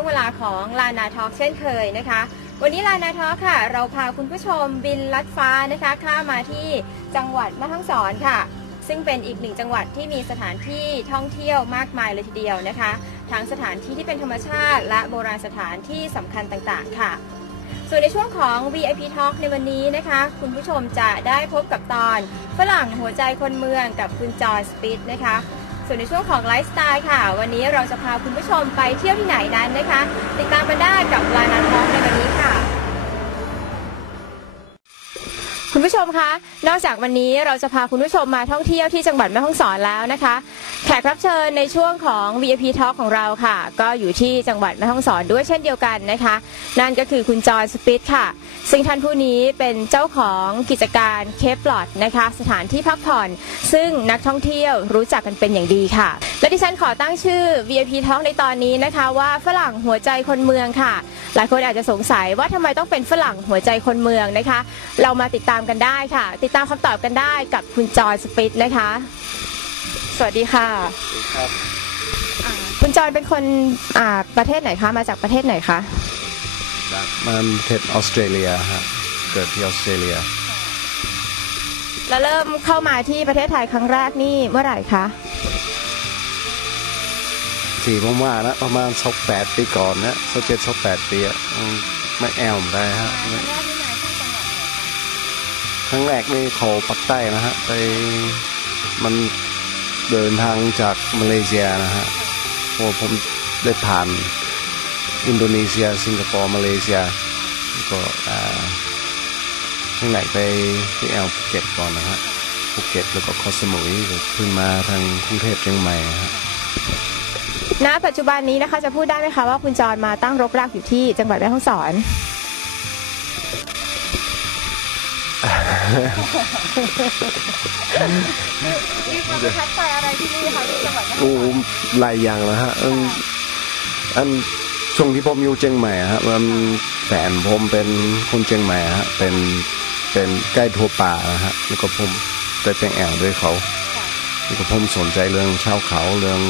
วงเวลาของลานาทอ l k เช่นเคยนะคะ วันนี้ลานาทอ l k ค่ะ เราพาคุณผู้ชมบินลัดฟ้านะคะข้ามาที่จังหวัดแม่ฮ่องสอนค่ะ ซึ่งเป็นอีกหนึ่งจังหวัดที่มีสถานที่ท่องเที่ยวมากมายเลยทีเดียวนะคะทั้งสถานที่ที่เป็นธรรมชาติ และโบราณสถานที่สำคัญต่างๆ ค่ะ ส่วนในช่วงของ VIP Talk ในวันนี้นะคะ คุณผู้ชมจะได้พบกับตอนฝรั่งหัวใจคนเมืองกับคุณจอห์สปิทนะคะ ส่วนในช่วงของไลฟ์สไตล์ค่ะ วันนี้เราจะพาคุณผู้ชมไปเที่ยวที่ไหนนั้นนะคะ ติดตามมาได้กับลานาทอ l k ในวันนี้ คุณผู้ชมคะ นอกจากวันนี้เราจะพาคุณผู้ชมมาท่องเที่ยวที่จังหวัดแม่ฮ่องสอนแล้วนะคะ แขกรับเชิญในช่วงของ VIP Talk ของเราค่ะ ก็อยู่ที่จังหวัดแม่ฮ่องสอนด้วยเช่นเดียวกันนะคะ นั่นก็คือคุณจอห์นสปิทค่ะ ซึ่งท่านผู้นี้เป็นเจ้าของกิจการเคปลอดนะคะ สถานที่พักผ่อน ซึ่งนักท่องเที่ยวรู้จักกันเป็นอย่างดีค่ะ และดิฉันขอตั้งชื่อ VIP Talk ในตอนนี้นะคะ ว่าฝรั่งหัวใจคนเมืองค่ะ หลายคนอาจจะสงสัยว่าทำไมต้องเป็นฝรั่งหัวใจคนเมืองนะคะ เรามาติดตามกันได้ค่ะ ติดตามคำตอบกันได้กับคุณจอห์นสปิทนะคะ สวัสดีค่ะครับคุณจอห์นเป็นคนอ่าประเทศไหนคะ มาจากประเทศไหนคะ จากมันประเทศออสเตรเลียฮะเกิดที่ออสเตรเลีย แล้วเริ่มเข้ามาที่ประเทศไทยครั้งแรกนี่เมื่อไหร่คะที่ผมว่านะประมาณสักแปดปีก่อนนะสักเจ็ดสักแปดปีอะอืมไม่แอลมได้ฮะไม่ ครั้งแรกนี่เขาปักใต้นะฮะไปมันเดินทางจากมาเลเซียนะฮะโอ้ผมได้ผ่านอินโดนีเซีย สิงคโปร์มาเลเซียแล้วก็อ่าข้างไหนไปที่แอลภูเก็ตก่อนนะฮะภูเก็ตแล้วก็เกาะสมุยก็ขึ้นมาทางกรุงเทพเชียงใหม่นะฮะณปัจจุบันนี้นะคะจะพูดได้ไหมคะว่าคุณจอนมาตั้งรกรากอยู่ที่จังหวัดแม่ฮ่องสอน มีความประทับใจอะไรที่นี่คะที่จังหวัดแม่ฮ่องสโอ้อนหลายอย่างนะฮะอันอันช่วงที่ผมอยู่เชียงใหม่อะฮะมันแฟนผมเป็นคนเชียงใหม่อะฮะเป็นเป็นใกล้ทัวป่านะฮะแล้วก็ผมไปเป็นแอลด้วยเขาแล้วก็ผมสนใจเรื่องชาวเขาเรื่อง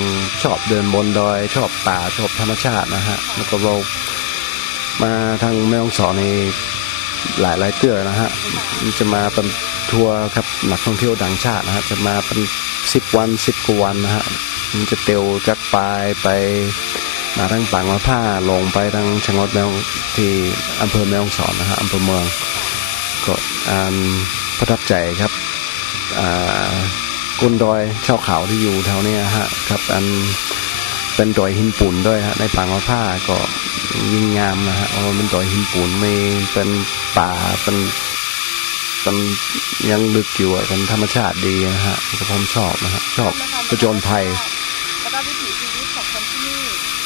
ชอบเดินบนดอย ชอบป่าชอบธรรมชาตินะฮะแล้วก็เรามาทางแม่ฮ่องสอนนี่ หลายหลายเตื้อนะฮะมันจะมาเป็นทัวร์ครับนักท่องเที่ยวต่างชาตินะฮะจะมาเป็นสิบวันสิบกว่าวันนะฮะมันจะเตียวจากปลายไปมาทางปางมะผ้าลงไปทางจังวัดแมวที่อำเภอแม่ฮ่องสอนนะฮะอำเภอเมืองก็อ่านประทับใจครับอ่ากุนดอยชาวเขาที่อยู่แถวนี้ฮะครับอัน เป็นดอยหินปุ่นด้วยฮะในปางมะผ้าก็ยิ่งงามนะฮะเพราะว่าเป็นดอยหินปุ่นไม่เป็นป่าเป็นเป็นยังลึกอยู่อะเป็นธรรมชาติดีนะฮะก็ผมชอบนะฮะชอบประจนภัยแล้วก็วิถีชีวิตของคนที่นี่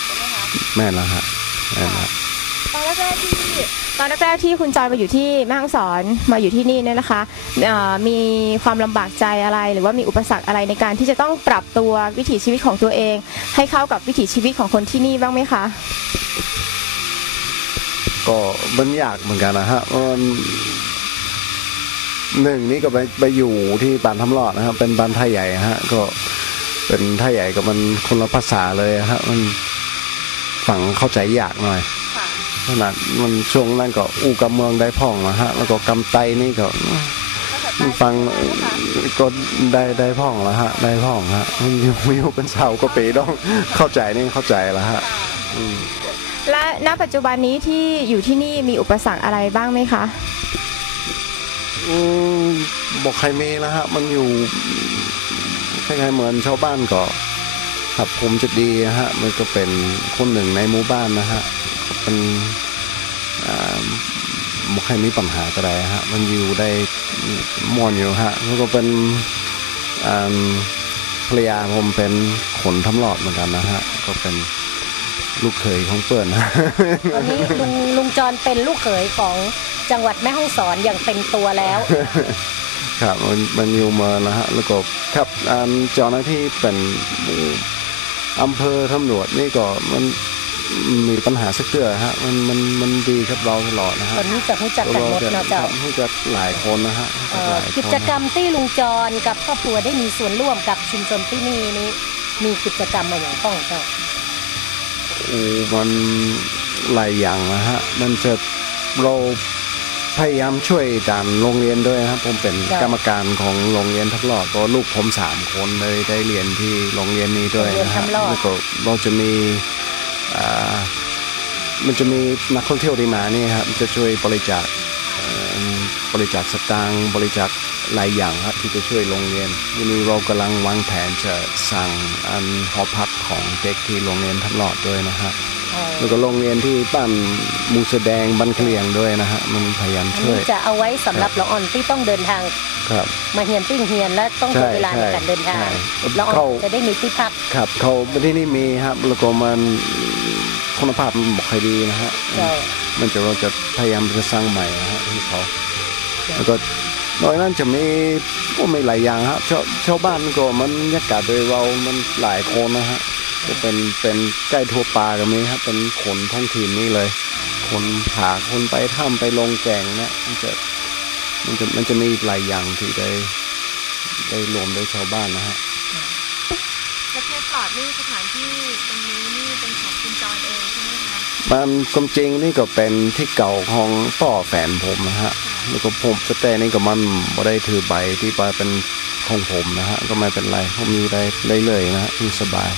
ใช่ไหมคะแม่นแล้วฮะแม่นแล้วตอนแรกๆที่ ตอนแรกๆที่คุณจอยมาอยู่ที่แม่ฮ่องสอนมาอยู่ที่นี่เนี่ยนะคะมีความลำบากใจอะไร หรือว่ามีอุปสรรคอะไรในการที่จะต้องปรับตัววิถีชีวิตของตัวเอง ให้เข้ากับวิถีชีวิตของคนที่นี่บ้างไหมคะ ก็มันยากเหมือนกันนะฮะมันหนึ่งนี่ก็ไปไปอยู่ที่บ้านทำรอดนะครับเป็นบ้านไทยใหญ่ฮะก็เป็นไทยใหญ่กับมันคนละภาษาเลยฮะมันฝังเข้าใจยากหน่อย ขนาดมันช่วงนั้นก็อูกับเมืองได้พ่องนะฮะ แล้วก็กำไตนี่ก็มันฟังก็ได้ได้พ่องแล้วฮะ ได้พ่องฮะมันอยู่อยู่เป็นเสาก็ปีต้องเข้าใจนี่เข้าใจแล้วฮะอืมและณปัจจุบันนี้ที่อยู่ที่นี่มีอุปสรรคอะไรบ้างไหมคะอืมบอกใครมีแล้วฮะ มันอยู่คล้ายๆเหมือนชาวบ้านก็ครับผมจะดีฮะ มันก็เป็นคนหนึ่งในหมู่บ้านนะฮะ เป็นอ่าบอกใครมีปัญหาก็ได้ฮะมันอยู่ได้ม่วนอยู่ฮะแล้วก็เป็นอ่าภรรยาผมเป็นขนทำหลอดเหมือนกันนะฮะก็เป็นลูกเขยของเปิ้ลนะตอนนี้ลุงลุงจรเป็นลูกเขยของจังหวัดแม่ฮ่องสอนอย่างเต็มตัวแล้ว ครับมันมันอยู่เมานะฮะแล้วก็ครับอันเจ้าหน้าที่เป็นอำเภอตำรวจนี่ก็มัน มีปัญหาสักเตื้อฮะมันมันมันดีครับเราตลอดนะฮะตอนนี้จะรู้จักกันหมดเราเนาะเจ้ารู้จักหลายคนนะฮะเอ่อหลายคนกิจกรรมที่ลุงจรกับครอบครัวได้มีส่วนร่วมกับชุมชนที่นี่นี้มีกิจกรรมมาอย่างต้องเจ้าโอ้มันหลายอย่างนะฮะมันจะเราพยายามช่วยด่านโรงเรียนด้วยนะครับ ผมเป็นจ้ะกรรมการของโรงเรียนทับลอดก็ลูกผมสามคนเลยได้เรียนที่โรงเรียนนี้ด้วยนะฮะโรงเรียนทับลอดแล้วก็เราจะมีอ่า มันจะมีนักท่องเที่ยวที่มานี่ครับจะช่วยบริจาคบริจาคสตางค์บริจาคหลายอย่างครับที่จะช่วยโรงเรียนวันนี้เรากำลังวางแผนจะสั่งอันหอพักของเด็กที่โรงเรียนทั้งหลอดด้วยนะครับ แล้วก็โรงเรียนที่บ้านมูสแดงบันเคลียงด้วยนะฮะมันพยายามอันช่วยนี้จะเอาไว้สำหรับละอ่อนที่ต้องเดินทางครับมาเฮียนติ้งเฮียนและต้องใช้เวลาใช่ในการเดินทางใช่ละอ่อเข้านจะได้มีที่พักครับเขาที่นี่มีครับแล้วก็มันคุณภาพมันบอกใครดีนะฮะเจ้ามันจะเราจะพยายามจะสร้างใหม่นะฮะที่เขาจ้ะแล้วก็นอกนั้นจะมีก็มีหลายอย่างครับชาวชาวบ้านก็มันบรรยากาศโดยเรามันหลายคนนะฮะ ก็เป็นเป็นใกล้ทั่วปลาก็มีครับ เป็นคนท้องถิ่นนี่เลย คนผาคนไปถ้ำไปลงแก่งเนี่ยมันจะมันจะมันจะมีหลายอย่างที่ได้ได้รวมโดยชาวบ้านนะฮะและแค่ปลอดนี่สถานที่ตรงนี้นี่เป็นของคุณจอนเองใช่ไหมคะมันความจริงนี่ก็เป็นที่เก่าของพ่อแฟนผมนะฮะแล้วก็ผมสแต่นี่ก็มันบ่ได้ถือใบที่ไปเป็นของผมนะฮะก็ไม่เป็นไรผมอยู่ได้ได้เลยนะฮะอยู่สบาย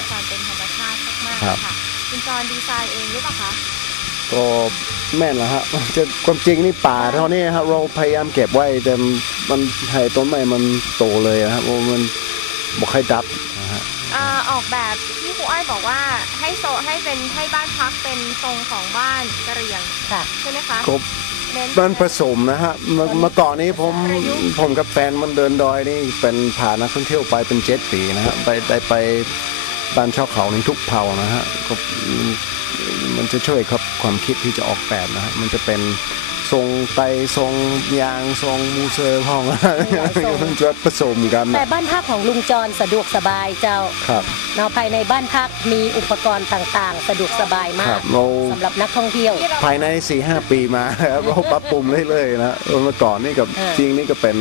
แล้วก็ค่ะมีความเป็นธรรมชาติมากครับๆค่ะคุณจอนดีไซน์เองหรือเปล่าคะก็แม่นละฮะมันจะความจริงนี่ป่าเท่านี้ครับเราพยายามเก็บไว้แต่มันให้ต้นไม้มันโตเลยอะครับเพราะมันบอกให้ดับนะฮะอ่าออกแบบที่ครูอ้อยบอกว่าให้โซให้เป็นให้บ้านพักเป็นทรงของบ้านกะเหรี่ยงค่ะใช่ไหมคะก็เน้นมันผสมนะฮะเมื่อเมื่อก่อนนี้ผมผมกับแฟนมันเดินดอยนี่เป็นพานักท่องเที่ยวไปเป็นเจ็ดปีนะฮะไปได้ไป บ้านชอบเขาในทุกเผ่านะฮะก็มันจะช่วยครับความคิดที่จะออกแบบนะฮะมันจะเป็น ทรงไตทรงยางทรงมูเซอร์ห้องหลายทรงมันจะผสมกันแต่นะบ้านพักของลุงจรสะดวกสบายเจ้าครับเนาะภายในบ้านพักมีอุปกรณ์ต่างๆ สะดวกสบายคมารักบเราสำหรับนักท่องเที่ยวที่เราภายในสี่ห้าปีมาครับเราปรับปรุงเรื่อยๆนะเมื่อก่อนนี่กับเออจริงนี่ก็เป็น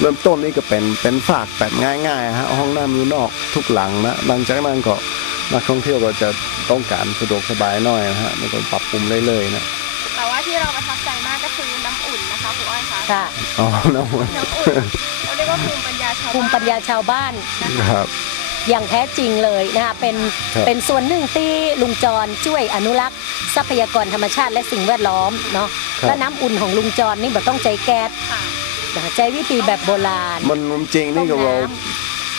เริ่มต้นนี่ก็เป็นเป็นฝากแบบง่ายๆฮะห้องน้ำอยู่นอกทุกหลังนะหลังจากนั้นก็นักท่องเที่ยวก็จะต้องการสะดวกสบายหน่อยนะฮะแล้วก็ปรับปรุงเรื่อยๆนะแต่ว่าที่เราประทับใจ คะค่ะอ๋อน้ำมันน้ำอุ่นเราเรียกว่าภูมิปัญญาชาวบ้านภูมิปัญญาชาวบ้านครับ อย่างแท้จริงเลยนะคะเป็นครับเป็นส่วนหนึ่งที่ลุงจรช่วยอนุรักษ์ ทรัพยากรธรรมชาติและสิ่งแวดล้อมเนาะและน้ำอุ่นของลุงจรนี่แบบต้องใจแก๊สค่ะนะคะใช้วิธีแบบโบราณ มันจริงนี่ก็เราต้มน้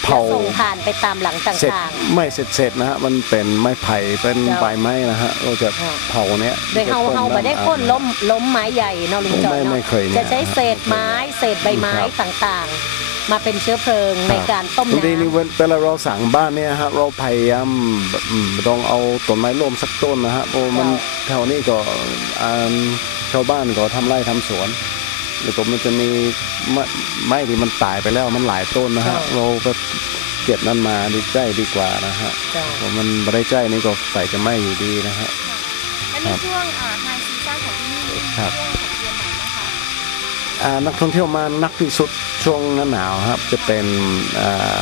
เผาและส่งผ่านไปตามหลังเสร็จต่าง ไม่เสร็จเสร็จๆนะฮะมันเป็นไม้ไผ่เป็นเจ้าใบไม้นะฮะเราจะอ่าเผาเนี้ยๆ โดยเฮาเฮาไม่ได้พ่นล้มล้มไม้ใหญ่เนาะลุงจรไม่เนาะไม่เคยเนี่ยจะใช้เศษไม้เศษใบไม้ครับ ต่างๆ มาเป็นเชื้อเพลิงในการต้มบางทีนี่น้ำ เวเวลาเราสั่งบ้านเนี่ยฮะเราพยายามแบบอืมต้องเอาต้นไม้ร่มสักต้นนะฮะเพราะมันแถวนี้ก็อ่าชาวบ้านก็ทำไร่ทำสวนแล้วก็มันจะมี ไม้ไม้ที่มันตายไปแล้วมันหลายต้นนะฮะ เราแบบเก็บนั่นมาดีใจดีกว่านะฮะจ้ะเพราะมันไม่ได้ใจนี่ก็ใส่จะไม่อยู่ดีนะฮะและในช่วงไฮซีซั่นของที่นี่มีครับช่วงของเดือนไหนนะคะอ่านักท่องเที่ยวมานักที่สุดช่วงหน้าหนาวครับ จะเป็นอ่า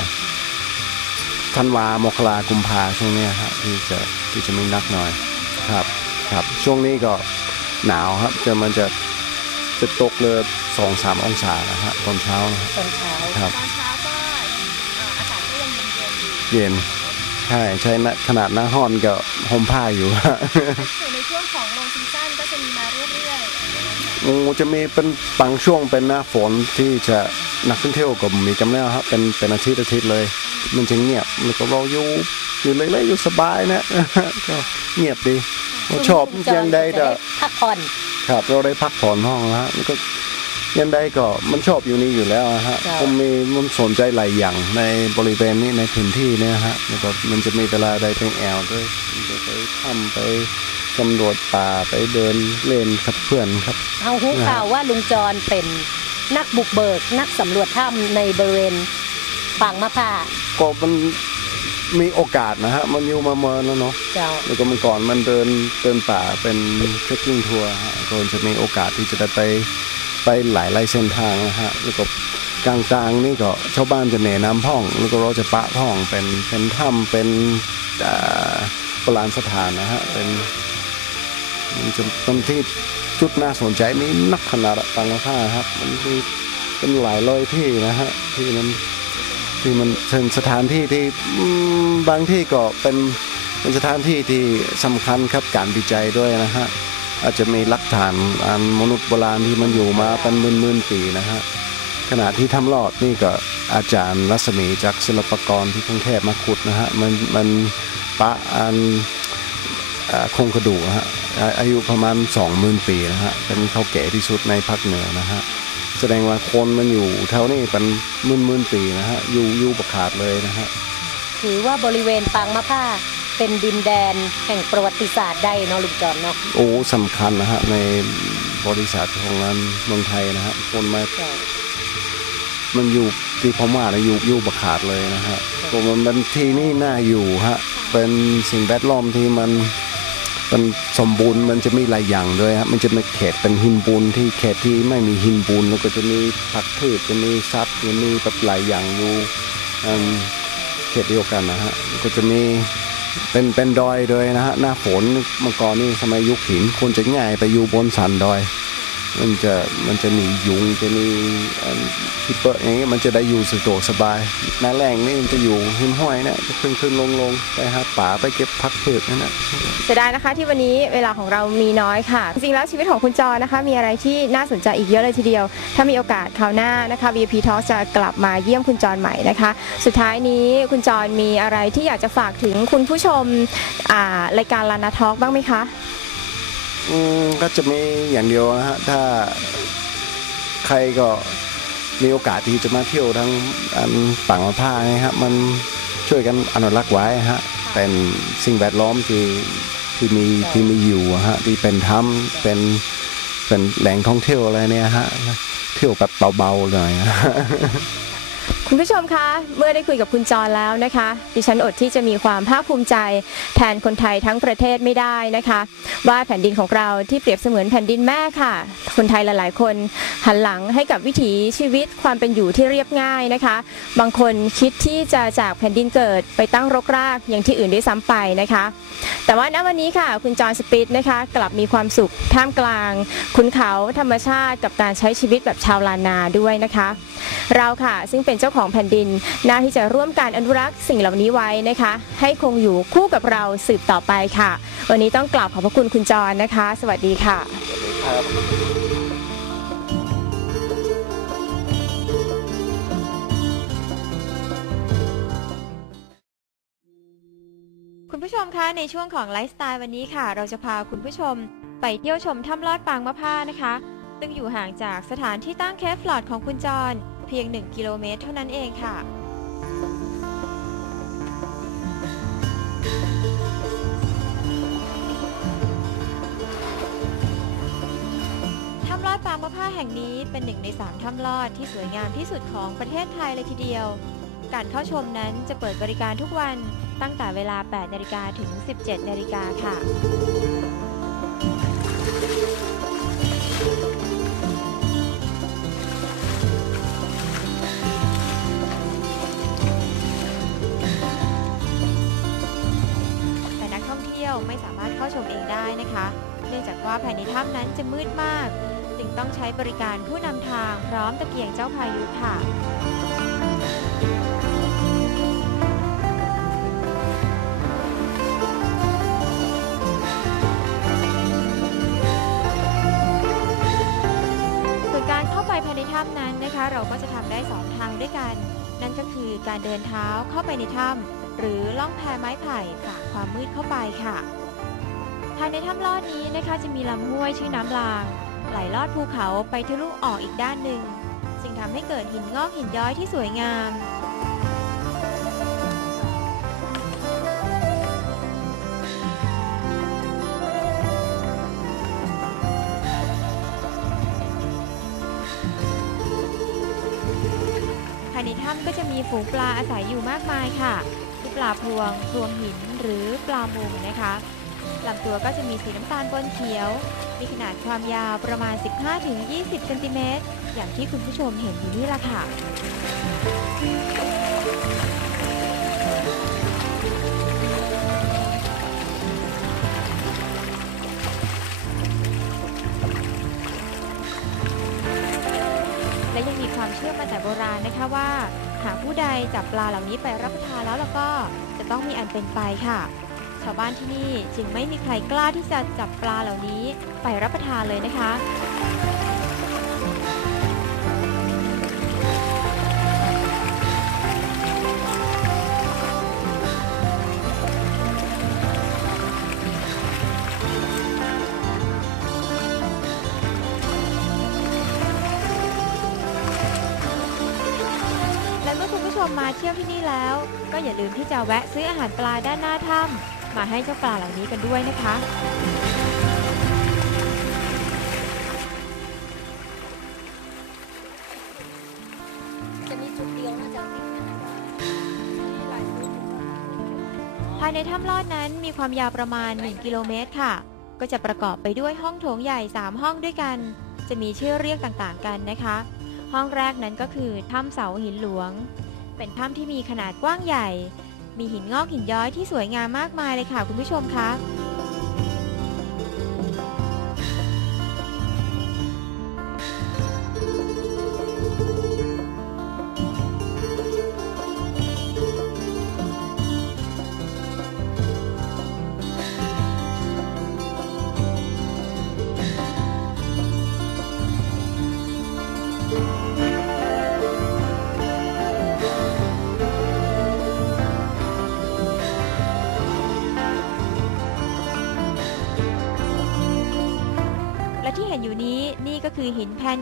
ธันวามกรากุมภาช่วงเนี้ยครับที่จะที่จะมีนักหน่อยครับครับ ช่วงนี้ก็หนาวครับจะมันจะ จะตกเลยสองสามองศานะฮะตอนเช้านะฮะตอนเช้าครับตอนเช้าก็เอ่ออากาศก็ยังเย็นๆอยู่เย็นใช่ใช่นะขนาดหน้าห้อนก็ห่มผ้าอยู่ ส่วนในช่วงของโลซีซั่นก็จะมีมาเรื่อยๆงูจะมีเป็นบางช่วงเป็นหน้าฝนที่จะนักท่องเที่ยวก็มีกำเนิดครับเป็นเป็นอาทิตย์อาทิตย์เลย มันจะเงียบแล้วก็เราอยู่อยู่เล็กๆอยู่สบายนะ ก็เงียบดีเราชอบลุจรยังได้จะก็พักผ่อน ครับเราได้พักผ่อนห้องแล้วฮะแล้วก็ยังได้ก็มันชอบอยู่นี่อยู่แล้วนะฮะครับ ผมมีมันสนใจหลายอย่างในบริเวณนี้ในพื้นที่เนี่ยฮะแล้วก็มันจะมีเวลาได้เป็นแอลด้วยมันจะไปทำไปสำรวจป่าไปเดินเล่นครับเพื่อนครับเอาหูข่าวว่าลุงจรเป็นนักบุกเบิก นักสำรวจถ้ำในบริเวณปางมะพร้าว ก็มัน มีโอกาสนะฮะ มันอยู่มาเมินแล้วเนาะเจ้า แล้วก็เมื่อก่อนมันเดินเดินป่าเป็นเทรคกิ้งทัวร์ฮะก็จะมีโอกาสที่จะได้ไปไปหลายไล่เส้นทางนะฮะ แล้วก็กลางๆนี่ก็ชาวบ้านจะแนะนำห้อง แล้วก็เราจะปะห้องเป็นเป็นถ้ำเป็นอ่าโบราณสถานนะฮะ เป็นมันจะเป็นที่จุดน่าสนใจมีนักขนาดปังมะผ้าครับ มันมีเป็นหลายร้อยที่นะฮะที่มัน ที่มันเป็นสถานที่ที่บางที่ก็เป็นเป็นสถานที่ที่สำคัญครับการวิจัยด้วยนะฮะอาจจะมีหลักฐานอันมนุษย์โบราณที่มันอยู่มาเป็นหมื่นๆปีนะฮะขณะที่ทำลอดนี่ก็อาจารย์รัศมีจากศิลปกรที่กรุงเทพมาขุดนะฮะมันมันปะอันโครงกระดูกฮะอายุประมาณ 20,000 ปีนะฮะเป็นเขาแก่ที่สุดในภาคเหนือนะฮะ แสดงว่าคนมันอยู่แถวนี้เป็นหมื่นๆปีนะฮะอยู่อยู่ประขาดเลยนะฮะถือว่าบริเวณปางมะผ้าเป็นดินแดนแห่งประวัติศาสตร์ได้เนาะลุงจอนเนาะโอ้สำคัญนะฮะในบริษัทของงานเมืองไทยนะฮะคนมามันอยู่ที่พม่านะอยู่อยู่บกขาดเลยนะฮะผมมันเป็นที่นี่น่าอยู่ฮะเป็นสิ่งแวดล้อมที่มัน มันสมบูรณ์มันจะมีหลายอย่างด้วยครับมันจะมีเขตเป็นหินปูนที่เขตที่ไม่มีหินปูนแล้วก็จะมีผักพืชจะมีซับจะมีแบบหลายอย่างอยู่เขตเดียวกันนะฮะก็จะมีเป็นเป็นดอยเลยนะฮะหน้าฝนเมื่อก่อนนี่สมัยยุคหินคนจะง่ายไปอยู่บนสันดอย มันจะมันจะมียุงจะมีทิเปอร์อย่างนี้ยมันจะได้อยู่สะดวกสบายหน้าแรงนี่มันจะอยู่หิมห้อยนี่ยจะขึ้นขึ้นลงลงไปหาป่าไปเก็บพักพืชนั่นแหละเสียดายนะคะที่วันนี้เวลาของเรามีน้อยค่ะ จริงๆแล้วชีวิตของคุณจรนะคะ มีอะไรที่น่าสนใจอีกเยอะเลยทีเดียว ถ้ามีโอกาสคราวหน้านะคะ VIP Talk จะกลับมาเยี่ยมคุณจรใหม่นะคะ สุดท้ายนี้คุณจรมีอะไรที่อยากจะฝากถึงคุณผู้ชมรายการลานาทอล์กบ้างไหมคะ อืมก็จะมีอย่างเดียวนะฮะถ้าใครก็มีโอกาสที่จะมาเที่ยวทั้งอันป่างมะพร้าวนะครับมันช่วยกันอนุรักษ์ไว้ฮะเป็นสิ่งแวดล้อมที่ที่มีที่มีอยู่อะฮะที่เป็นถ้ำเป็นเป็นแหล่งท่องเที่ยวอะไรเนี่ยฮะเที่ยวแบบเบาๆหน่อย คุณผู้ชมคะ เมื่อได้คุยกับคุณจรแล้วนะคะ ดิฉันอดที่จะมีความภาคภูมิใจแทนคนไทยทั้งประเทศไม่ได้นะคะ ว่าแผ่นดินของเราที่เปรียบเสมือนแผ่นดินแม่ค่ะ คนไทยหลาย ๆ คนหันหลังให้กับวิถีชีวิตความเป็นอยู่ที่เรียบง่ายนะคะ บางคนคิดที่จะจากแผ่นดินเกิดไปตั้งรกรากอย่างที่อื่นด้วยซ้ำไปนะคะ แต่ว่าณวันนี้ค่ะ คุณจอห์นสปิทนะคะ กลับมีความสุขท่ามกลางคุณเขาธรรมชาติกับการใช้ชีวิตแบบชาวลานาด้วยนะคะ เราค่ะซึ่งเป็นเจ้าของแผ่นดินน่าที่จะร่วมการอนุรักษ์สิ่งเหล่านี้ไว้นะคะ ให้คงอยู่คู่กับเราสืบต่อไปค่ะ วันนี้ต้องกราบขอบพระคุณคุณจรนะคะ สวัสดีค่ะคุณผู้ชมคะในช่วงของไลฟ์สไตล์วันนี้ค่ะ เราจะพาคุณผู้ชม ไปเที่ยวชมถ้ำลอดปางมะผ้านะคะ ซึ่งอยู่ห่างจากสถานที่ตั้งแคฟลอดของคุณจร เพียง 1 กิโลเมตรเท่านั้นเองค่ะถ้ำลอดปางมะผ้าแห่งนี้เป็นหนึ่งในสามถ้ำลอดที่สวยงามที่สุดของประเทศไทยเลยทีเดียว การเข้าชมนั้นจะเปิดบริการทุกวันตั้งแต่เวลา 8 นาฬิกาถึง 17 นาฬิกาค่ะ งไม่สามารถเข้าชมเองได้นะคะ เนื่องจากว่าภายในถ้ำนั้นจะมืดมาก จึงต้องใช้บริการผู้นำทางพร้อมตะเกียงเจ้าพายุค่ะส่วนการเข้าไปภายในถ้ำนั้นนะคะ เราก็จะทำได้ 2 ทางด้วยกัน นั่นก็คือการเดินเท้าเข้าไปในถ้ำ หรือล่องแพไม้ไผ่ฝ่าความมืดเข้าไปค่ะ ภายในถ้ำลอดนี้นะคะจะมีลำห้วยชื่อน้ำลาง ไหลลอดภูเขาไปทะลุออกอีกด้านหนึ่งจึงทำให้เกิดหินงอกหินย้อยที่สวยงามภายในถ้ำก็จะมีฝูงปลาอาศัยอยู่มากมายค่ะ ลาพวงพวงหินหรือปลามุงนะคะลำตัวก็จะมีสีน้ำตาลปนเขียว มีขนาดความยาวประมาณ 15-20เซนติเมตรอย่างที่คุณผู้ชมเห็นอยู่นี่ละค่ะและยังมีความเชื่อมาแต่โบราณนะคะว่า หากผู้ใดจับปลาเหล่านี้ไปรับประทานแล้วแล้วก็จะต้องมีอันเป็นไปค่ะ ชาวบ้านที่นี่จึงไม่มีใครกล้าที่จะจับปลาเหล่านี้ไปรับประทานเลยนะคะและ เที่ยวที่นี่แล้ว ก็อย่าลืมที่จะแวะซื้ออาหารปลาด้านหน้าถ้ำมาให้เจ้าปลาเหล่านี้กันด้วยนะคะ จะมีจุดเดียวน่าจะติดนะคะภายในถ้ำลอดนั้นมีความยาวประมาณ 1 กิโลเมตรค่ะ ก็จะประกอบไปด้วยห้องโถงใหญ่ 3 ห้องด้วยกัน จะมีชื่อเรียกต่างๆกันนะคะ ห้องแรกนั้นก็คือถ้ำเสาหินหลวง เป็นถ้ำที่มีขนาดกว้างใหญ่ มีหินงอกหินย้อยที่สวยงามมากมายเลยค่ะคุณผู้ชมครับ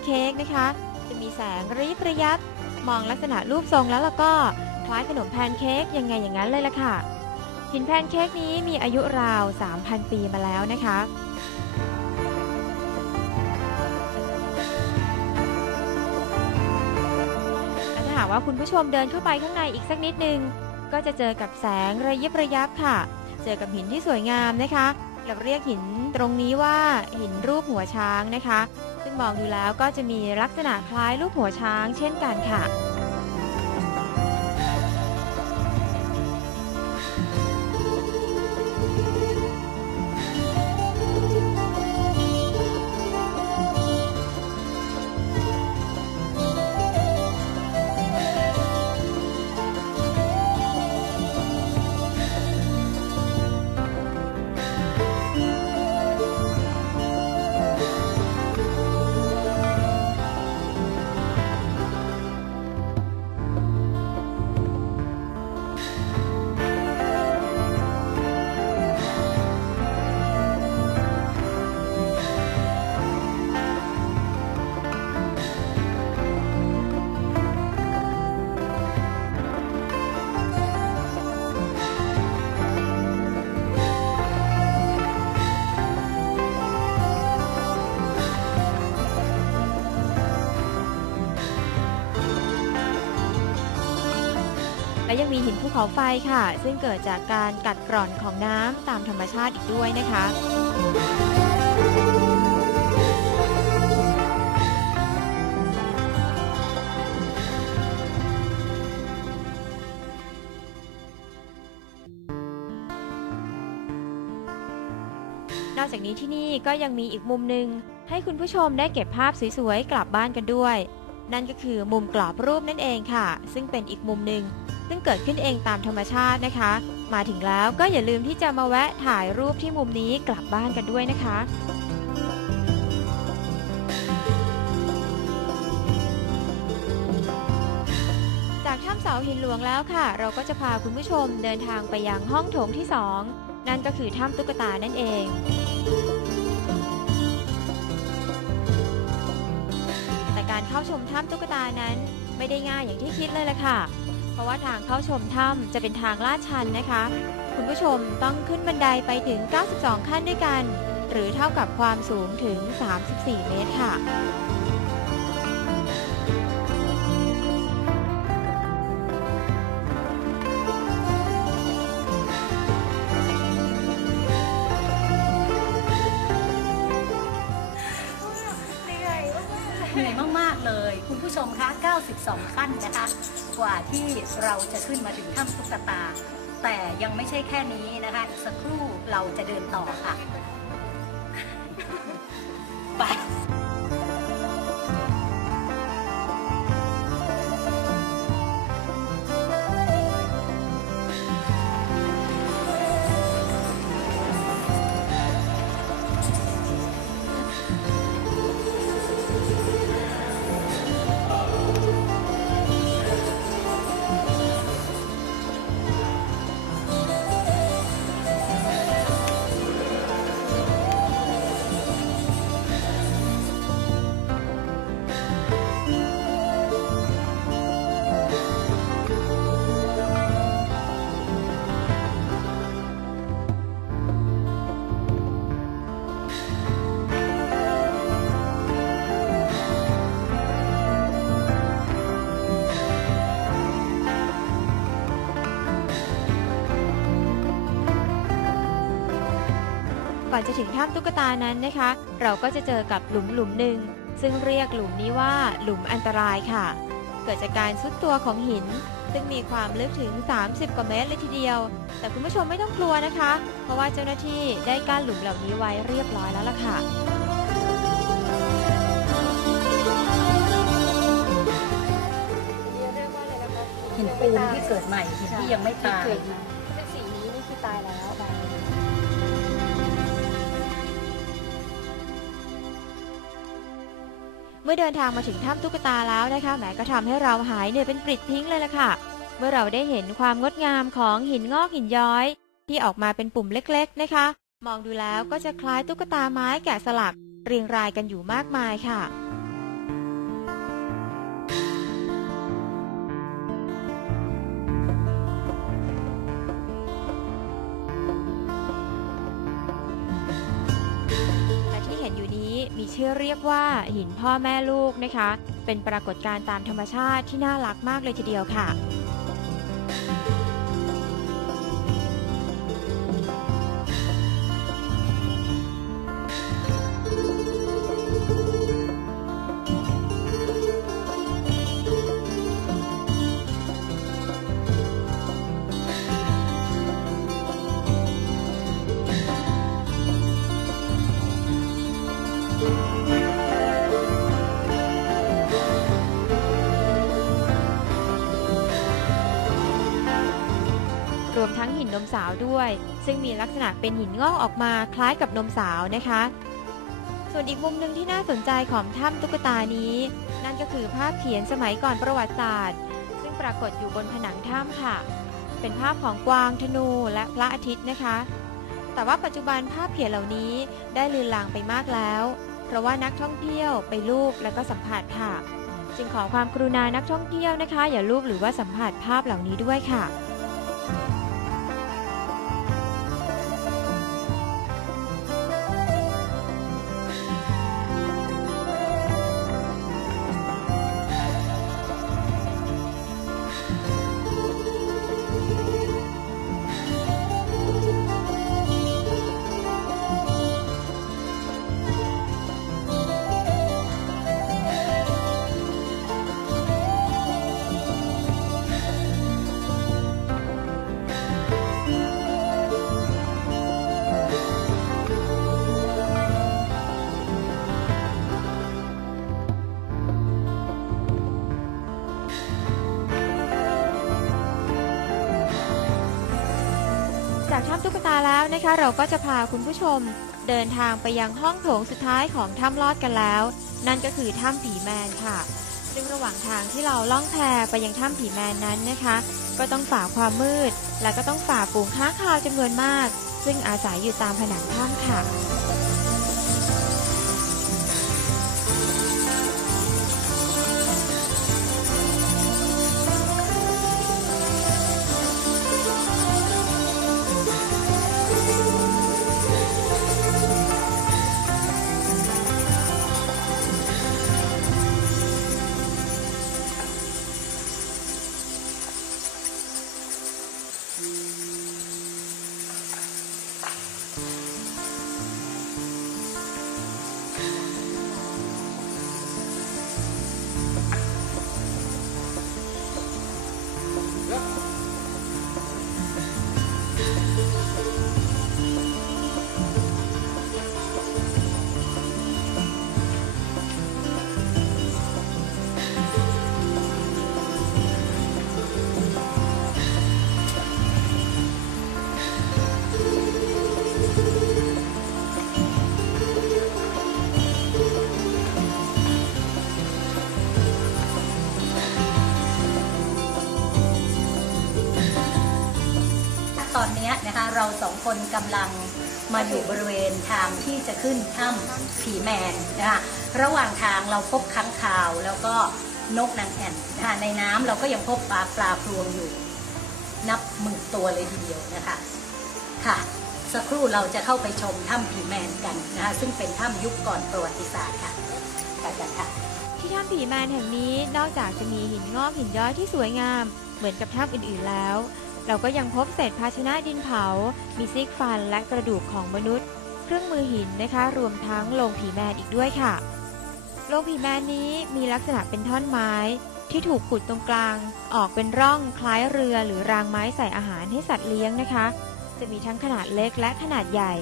เค้กนะคะ จะมีแสงระยิบระยับ มองลักษณะรูปทรงแล้วแล้วก็คล้ายขนมแพนเค้กยังไงอย่างนั้นเลยล่ะค่ะ หินแพนเค้กนี้มีอายุราว 3,000 ปีมาแล้วนะคะและถ้าหากว่าคุณผู้ชมเดินเข้าไปข้างในอีกสักนิดนึง ก็จะเจอกับแสงระยิบระยับค่ะ เจอกับหินที่สวยงามนะคะเราเรียกหินตรงนี้ว่าหินรูปหัวช้างนะคะ ซึ่งมองดูแล้วก็จะมีลักษณะคล้ายรูปหัวช้างเช่นกันค่ะ ยังมีหินภูเขาไฟค่ะ ซึ่งเกิดจากการกัดกร่อนของน้ำตามธรรมชาติอีกด้วยนะคะนอกจากนี้ที่นี่ก็ยังมีอีกมุมหนึ่งให้คุณผู้ชมได้เก็บภาพสวยๆ กลับบ้านกันด้วย นั่นก็คือมุมกรอบรูปนั่นเองค่ะ ซึ่งเป็นอีกมุมหนึ่ง ซึ่งเกิดขึ้นเองตามธรรมชาตินะคะ มาถึงแล้วก็อย่าลืมที่จะมาแวะถ่ายรูปที่มุมนี้กลับบ้านกันด้วยนะคะจากถ้ำเสาหินหลวงแล้วค่ะ เราก็จะพาคุณผู้ชมเดินทางไปยังห้องโถงที่ 2 นั่นก็คือถ้ำตุ๊กตานั่นเอง แต่การเข้าชมถ้ำตุ๊กตานั้นไม่ได้ง่ายอย่างที่คิดเลยล่ะค่ะ เพราะว่าทางเข้าชมถ้ำจะเป็นทางลาดชันนะคะ คุณผู้ชมต้องขึ้นบันไดไปถึง 92 ขั้นด้วยกัน หรือเท่ากับความสูงถึง 34 เมตรค่ะ กว่าที่เราจะขึ้นมาถึงถ้ำตุ๊กตา แต่ยังไม่ใช่แค่นี้นะคะ อีกสักครู่เราจะเดินต่อค่ะ อนจะถึงถ้ำตุ๊กตานั้นนะคะ เราก็จะเจอกับหลุมหลุมหนึ่ง ซึ่งเรียกหลุมนี้ว่าหลุมอันตรายค่ะ เกิดจากการซุดตัวของหิน ซึ่งมีความลึกถึง 30 กว่าเมตรเลยทีเดียว แต่คุณผู้ชมไม่ต้องกลัวนะคะ เพราะว่าเจ้าหน้าที่ได้กั้นหลุมเหล่านี้ไว้เรียบร้อยแล้วล่ะค่ะหินปูนที่เกิดใหม่หินที่ยังไม่ตาย มื่อเดินทางมาถึงถ้ำตุ๊กตาแล้วนะคะแหมก็ทำให้เราหายเหนื่อยเป็นปลิดทิ้งเลยล่ะค่ะ เมื่อเราได้เห็นความงดงามของหินงอกหินย้อย ที่ออกมาเป็นปุ่มเล็กๆนะคะ มองดูแล้วก็จะคล้ายตุ๊กตาไม้แกะสลักเรียงรายกันอยู่มากมายค่ะ เรียกว่าหินพ่อแม่ลูกนะคะ เป็นปรากฏการณ์ตามธรรมชาติที่น่ารักมากเลยทีเดียวค่ะ สาวด้วย ซึ่งมีลักษณะเป็นหินงอกออกมาคล้ายกับนมสาวนะคะ ส่วนอีกมุมหนึ่งที่น่าสนใจของถ้ำตุ๊กตานี้ นั่นก็คือภาพเขียนสมัยก่อนประวัติศาสตร์ ซึ่งปรากฏอยู่บนผนังถ้ำค่ะ เป็นภาพของกวางธนูและพระอาทิตย์นะคะ แต่ว่าปัจจุบันภาพเขียนเหล่านี้ได้ลือลางไปมากแล้ว เพราะว่านักท่องเที่ยวไปรูปและก็สัมผัสค่ะจึงขอความกรุณานักท่องเที่ยวนะคะ อย่ารูปหรือว่าสัมผัสภาพเหล่านี้ด้วยค่ะ จากถ้ำตุ๊กตาแล้วนะคะ เราก็จะพาคุณผู้ชม เดินทางไปยังห้องโถงสุดท้ายของถ้ำลอดกันแล้ว นั่นก็คือถ้ำผีแมนค่ะ ซึ่งระหว่างทางที่เราล่องแพไปยังถ้ำผีแมนนั้นนะคะ ก็ต้องฝ่าความมืด และก็ต้องฝ่าฝูงค้างคาวจำนวนมาก ซึ่งอาศัยอยู่ตามผนังถ้ำค่ะ คนกำลังมาอยู่บริเวณทางที่จะขึ้นถ้ำผีแมนนะคะระหว่างทางเราพบค้างคาวแล้วก็นกนางแอ่นนะคะในน้ำเราก็ยังพบปลาปลาพรวงอยู่ นับหมื่นตัวเลยทีเดียวนะคะค่ะสักครู่เราจะเข้าไปชมถ้ำผีแมนกันนะคะซึ่งเป็นถ้ำยุคก่อนประวัติศาสตร์ค่ะไปกันค่ะ ที่ถ้ำผีแมนแห่งนี้นอกจากจะมีหินงอกหินย้อยที่สวยงาม เหมือนกับถ้ำอื่นๆแล้ว เราก็ยังพบเศษภาชนะดินเผา มีซิกฟันและกระดูกของมนุษย์ เครื่องมือหินนะคะ รวมทั้งโลงผีแมนอีกด้วยค่ะ โลงผีแมนนี้มีลักษณะเป็นท่อนไม้ ที่ถูกขุดตรงกลาง ออกเป็นร่องคล้ายเรือหรือรางไม้ใส่อาหารให้สัตว์เลี้ยงนะคะ จะมีทั้งขนาดเล็กและขนาดใหญ่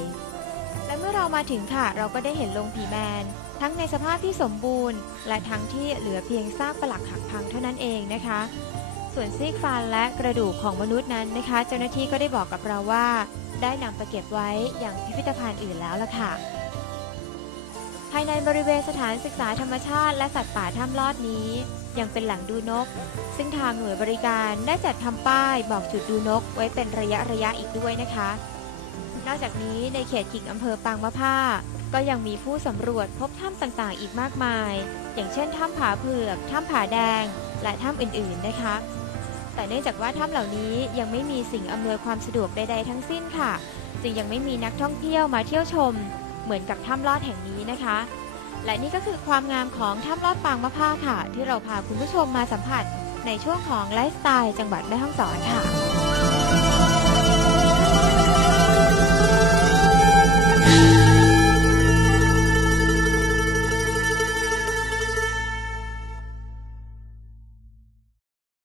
และเมื่อเรามาถึงค่ะ เราก็ได้เห็นโลงผีแมน ทั้งในสภาพที่สมบูรณ์ และทั้งที่เหลือเพียงซากปลักหักพังเท่านั้นเองนะคะ ส่วนซีกฟันและกระดูกของมนุษย์นั้นนะคะ เจ้าหน้าที่ก็ได้บอกกับเราว่า ได้นำไปเก็บไว้อย่างพิพิธภัณฑ์อื่นแล้วล่ะค่ะ ภายในบริเวณสถานศึกษาธรรมชาติและสัตว์ป่าถ้ำลอดนี้ ยังเป็นแหล่งดูนก ซึ่งทางหน่วยบริการได้จัดทำป้ายบอกจุดดูนกไว้เป็นระยะระยะอีกด้วยนะคะ นอกจากนี้ในเขตกิ่งอำเภอปางมะผ้าก็ยังมีผู้สำรวจพบถ้ำต่างๆ อีกมากมาย อย่างเช่นถ้ำผาเผือก ถ้ำผาแดง และถ้ำอื่น ๆ นะคะ แต่เนื่องจากว่าถ้ำเหล่านี้ยังไม่มีสิ่งอำนวยความสะดวกใด ๆ ทั้งสิ้นค่ะ จึงยังไม่มีนักท่องเที่ยวมาเที่ยวชม เหมือนกับถ้ำลอดแห่งนี้นะคะ และนี่ก็คือความงามของถ้ำลอดปางมะผ้าค่ะ ที่เราพาคุณผู้ชมมาสัมผัสในช่วงของไลฟ์สไตล์จังหวัดแม่ฮ่องสอนค่ะ